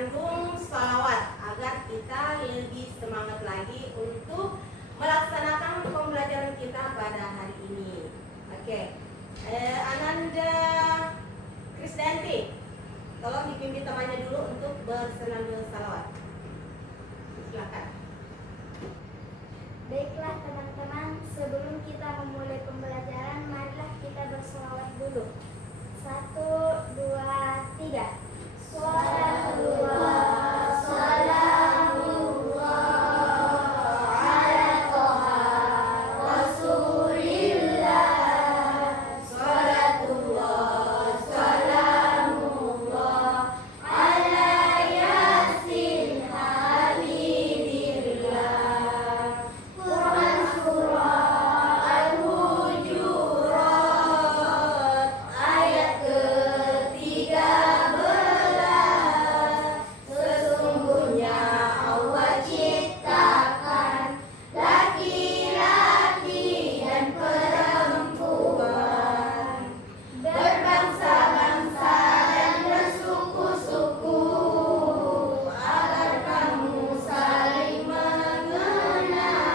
mengandung salawat agar kita lebih semangat lagi untuk melaksanakan pembelajaran kita pada hari ini. Oke, Ananda Krisdayanti, tolong dipimpin temannya dulu untuk bersenandung salawat. Silakan. Baiklah teman-teman, sebelum kita memulai pembelajaran, marilah kita berselawat dulu. 1, 2, 3. Sholawatullah, salamullah ala Toha Rasulillah. Sholatullah, salamullah ala Yasin Habibillah. Quran surah Al-Hujurat ayat ke-13. Sesungguhnya Allah ciptakan laki-laki dan perempuan, berbangsa-bangsa dan bersuku-suku, agar kamu saling mengenal.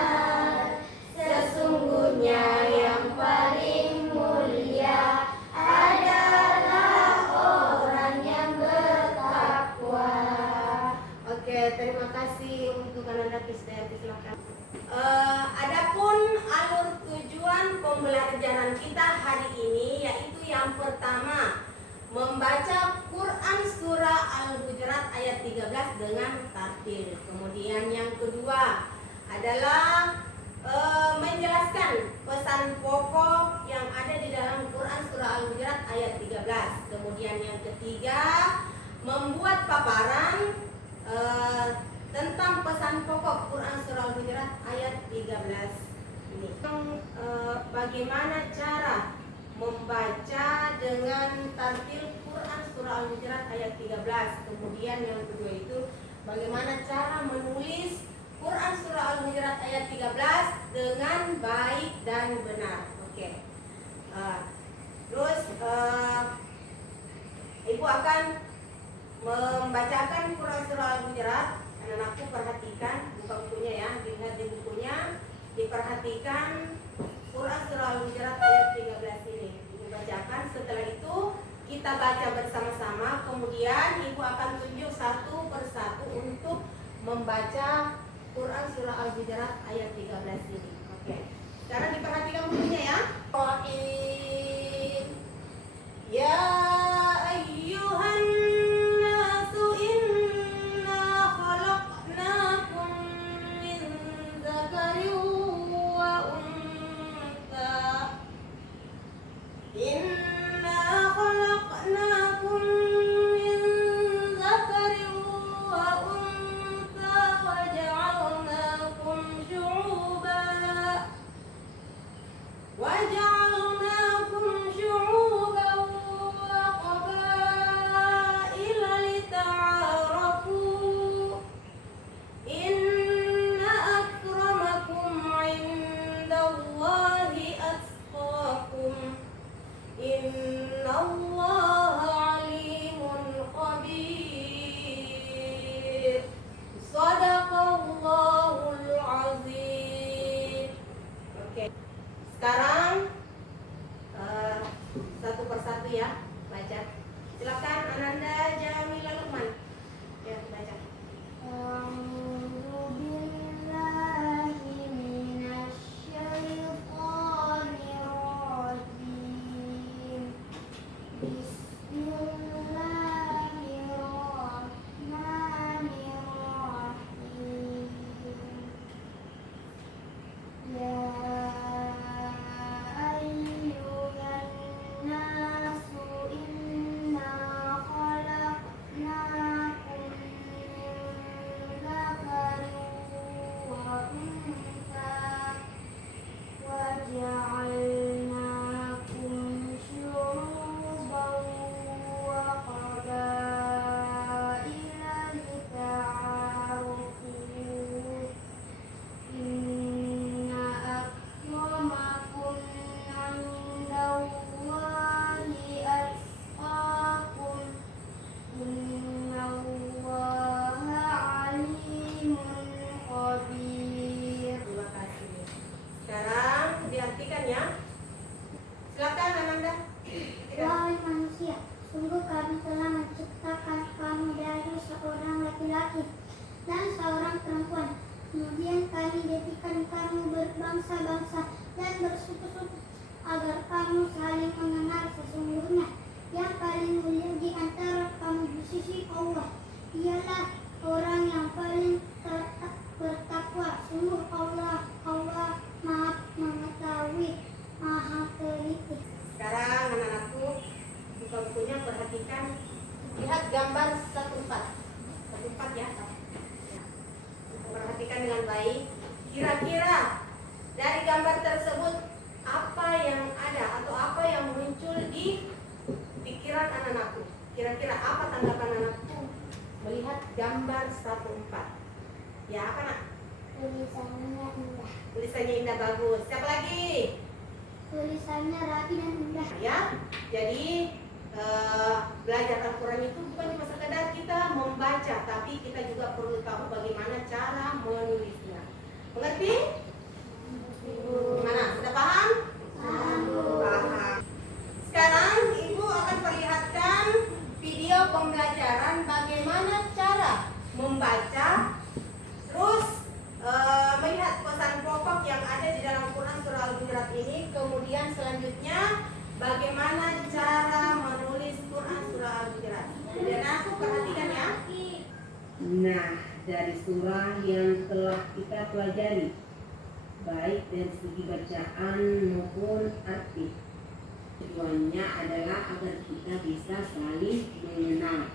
Sesungguhnya yang paling mulia adalah orang yang bertakwa. Oke, terima kasih untuk Ananda Krisdayanti. Silakan. Adapun alur tujuan pembelajaran kita hari ini yaitu yang pertama, membaca Quran surah Al-Hujurat ayat 13 dengan tartil. Kemudian yang kedua adalah menjelaskan pesan pokok yang ada di dalam Quran surah Al-Hujurat ayat 13. Kemudian yang ketiga, membuat paparan tentang pesan pokok Quran surah Al-Hujurat ayat 13 ini. Bagaimana cara membaca dengan tartil Quran surah Al-Hujurat ayat 13. Kemudian yang kedua itu bagaimana cara menulis Quran surah Al-Hujurat ayat 13 dengan baik dan benar. Oke. Terus Ibu akan membacakan Quran surah Al-Hujurat. Anak-anakku perhatikan, buka bukunya ya, dilihat di bukunya, diperhatikan Quran surah Al-Hujurat ayat 13 ini. Ibu bacakan, setelah itu kita baca bersama-sama, kemudian Ibu akan tunjuk satu persatu untuk membaca Quran surah Al-Hujurat ayat 13 ini. Oke. Sekarang diperhatikan bukunya ya. Ya ayyuhan nasu inna khalaqnakum min dzakarin wa untha. Inna khalaqnakum min dzakarin wa untha wa ja'alnakum syu'uban wa lihat gambar 14. Ya, apa nak? Tulisannya indah. Tulisannya indah, bagus. Siapa lagi? Tulisannya rapi dan indah. Ya, jadi belajar Al-Quran itu bukan cuma sekedar kita membaca, tapi kita juga perlu tahu bagaimana cara menulisnya. Mengerti? Mana? Sudah paham? Paham. Sekarang Ibu akan perlihatkan video pembelajaran bagaimana cara membaca, terus melihat pesan pokok yang ada di dalam Quran surah Al-Hujurat ini. Kemudian selanjutnya bagaimana cara menulis Quran surah Al-Hujurat. Dan aku perhatikan ya. Nah, dari surah yang telah kita pelajari, baik dari segi bacaan maupun arti, tujuannya adalah agar kita bisa saling mengenal,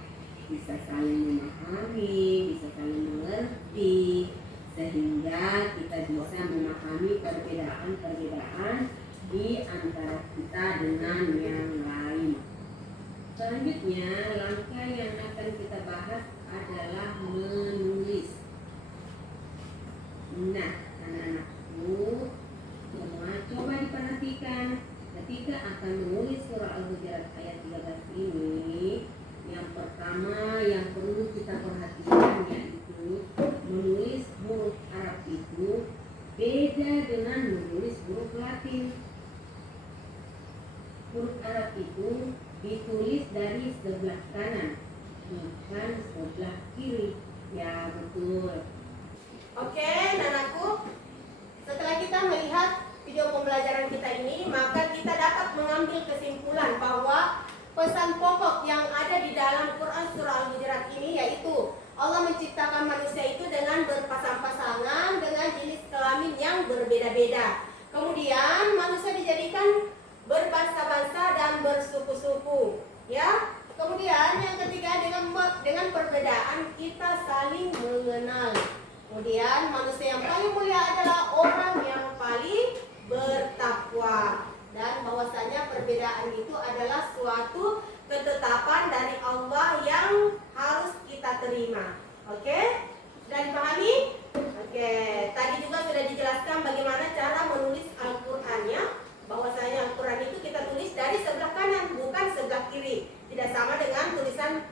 bisa saling memahami, bisa saling mengerti, sehingga kita bisa memahami perbedaan-perbedaan di antara kita dengan yang lain. Selanjutnya, langkah yang akan kita bahas adalah menulis. Nah, anak-anakku, semua coba diperhatikan ketika akan menulis surah Al-Hujurat ayat 13 ini. Yang pertama yang perlu kita perhatikan yaitu menulis huruf Arab itu beda dengan menulis huruf Latin. Huruf Arab itu ditulis dari sebelah kanan, bukan sebelah kiri. Ya, betul. Oke, Nanaku. Setelah kita melihat video pembelajaran kita ini, maka kita dapat mengambil kesimpulan bahwa pesan pokok yang ada di dalam Quran surah Al-Hujurat ini yaitu Allah menciptakan manusia itu dengan berpasang-pasangan dengan jenis kelamin yang berbeda-beda. Kemudian manusia dijadikan berbangsa-bangsa dan bersuku-suku, ya. Kemudian yang ketiga, dengan perbedaan kita saling mengenal. Kemudian manusia yang paling mulia adalah orang yang paling bertakwa, dan bahwasanya perbedaan itu adalah suatu ketetapan dari Allah yang harus kita terima. Oke? Sudah dipahami? Oke, tadi juga sudah dijelaskan bagaimana cara menulis Al-Qur'annya. Bahwasanya Al-Quran itu kita tulis dari sebelah kanan, bukan sebelah kiri. Tidak sama dengan tulisan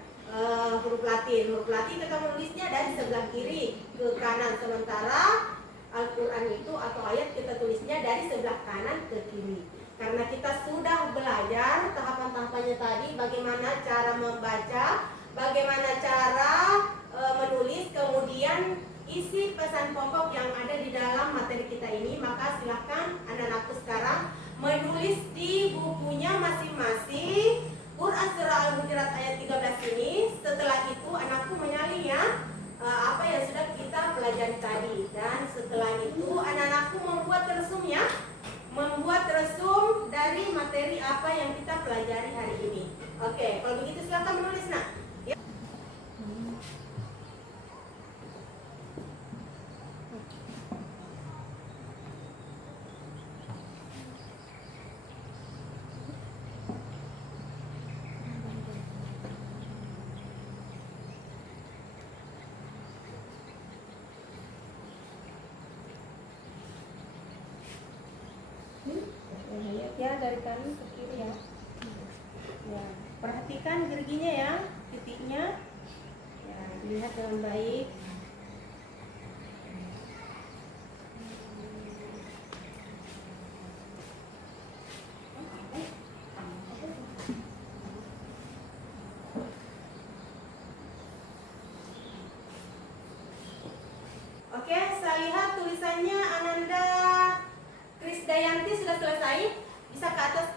huruf Latin. Huruf Latin kita menulisnya dari sebelah kiri ke kanan, sementara Al-Quran itu atau ayat kita tulisnya dari sebelah kanan ke kiri. Karena kita sudah belajar tahapan-tahapannya tadi, bagaimana cara membaca, bagaimana cara menulis, kemudian isi pesan pokok yang ada di dalam materi kita ini. Maka silakan anak-anakku sekarang menulis di bukunya masing-masing Quran surah Al-Hujurat ayat 13 ini. Setelah itu anakku menyalin ya apa yang sudah kita pelajari tadi. Dan setelah itu anak-anakku membuat resumnya, membuat resum dari materi apa yang kita pelajari hari ini. Oke, kalau begitu silakan menulis nak. Ya. Lihat ya dari kanan ke kiri ya. Ya, perhatikan gerginya ya, titiknya. Ya, dilihat dengan baik. Oke, saya lihat tulisannya Ananda Krisdayanti sudah selesai. Bisa ke atas.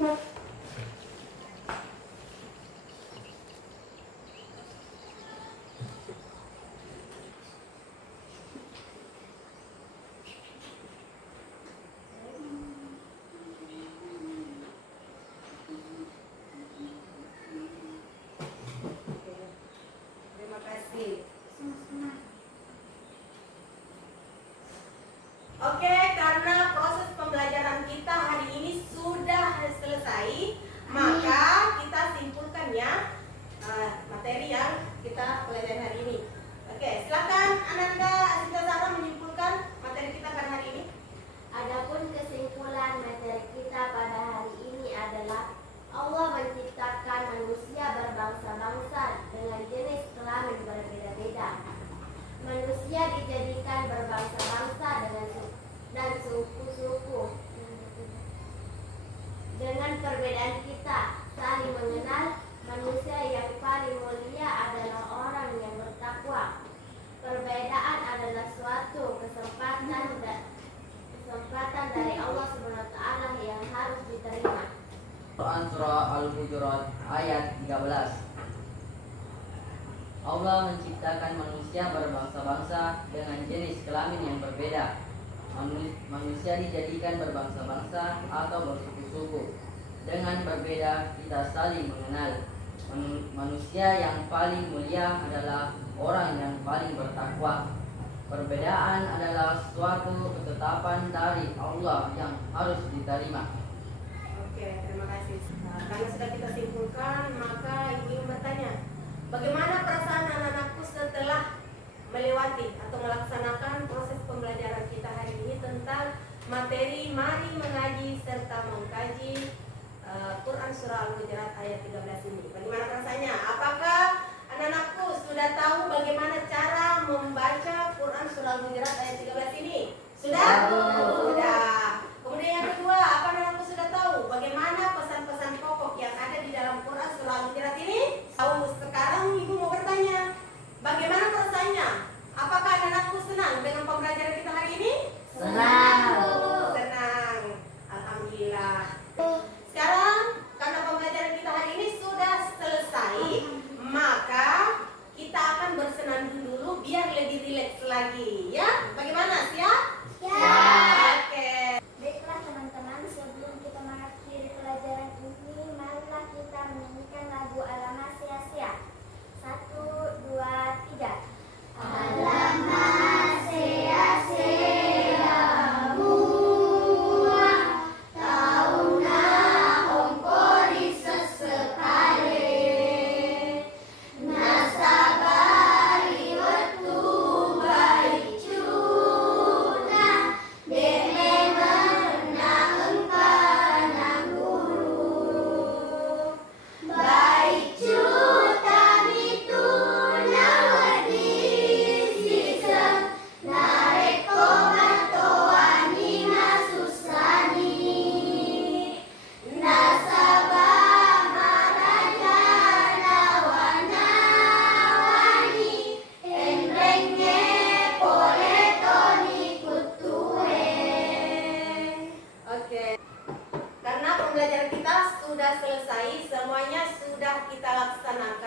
Terima kasih. Oke, karena proses pembelajaran kita hari ini sudah selesai, maka kita simpulkan ya materi yang kita pelajari hari ini. Oke, silakan Ananda Asita Zahra menyimpulkan materi kita pada hari ini. Adapun kesimpulan materi kita pada hari ini adalah Allah menciptakan manusia berbangsa-bangsa dengan jenis kelamin berbeda-beda. Manusia dijadikan berbangsa-bangsa dan suku-suku. Dengan perbedaan kita saling mengenal, manusia yang paling mulia adalah orang yang bertakwa. Perbedaan adalah suatu kesempatan dari Allah SWT yang harus diterima. Quran Surah Al-Hujurat ayat 13. Allah menciptakan manusia berbangsa-bangsa dengan jenis kelamin yang berbeda. Manusia dijadikan berbangsa-bangsa atau bersuku-suku. Dengan berbeda kita saling mengenal. Manusia yang paling mulia adalah orang yang paling bertakwa. Perbedaan adalah suatu ketetapan dari Allah yang harus diterima. Oke, terima kasih. Karena sudah kita simpulkan, maka ibu bertanya, bagaimana perasaan anak-anakku setelah melewati atau melaksanakan proses pembelajaran kita hari ini tentang materi mari mengaji serta mengkaji Quran Surah Al-Hujurat ayat 13 ini. Bagaimana perasaannya? Apakah anak-anakku sudah tahu bagaimana cara membaca Quran Surah Al-Hujurat ayat 13 ini? Sudah? Sudah. Kemudian yang kedua, apa anak-anakku sudah tahu bagaimana pesan-pesan pokok yang ada di dalam Quran Surah Al-Hujurat ini? Tahu. Sekarang ibu mau bertanya, bagaimana perasaannya? Apakah anak-anakku senang dengan pembelajaran kita hari ini? Senang. Senang. Alhamdulillah. Sekarang karena pembelajaran kita hari ini sudah selesai, maka kita akan bersenandung dulu biar lebih rileks lagi, ya? Bagaimana? Siap? Siap. Oke. Baiklah teman-teman, sebelum kita mengakhiri pelajaran ini, marilah kita menyanyikan lagu Alama Sia-Sia. 1, 2, 3. Alama sia-sia buang tauna ongkori sesekali nasabari waktu baik cuna deme menang empanang guru baik cuta itu nawadi sisa nareko batoani masusani nasabah marajana wanawani enrenge poletoni kutue. Oke. Karena pembelajaran kita sudah selesai, semuanya sudah kita laksanakan.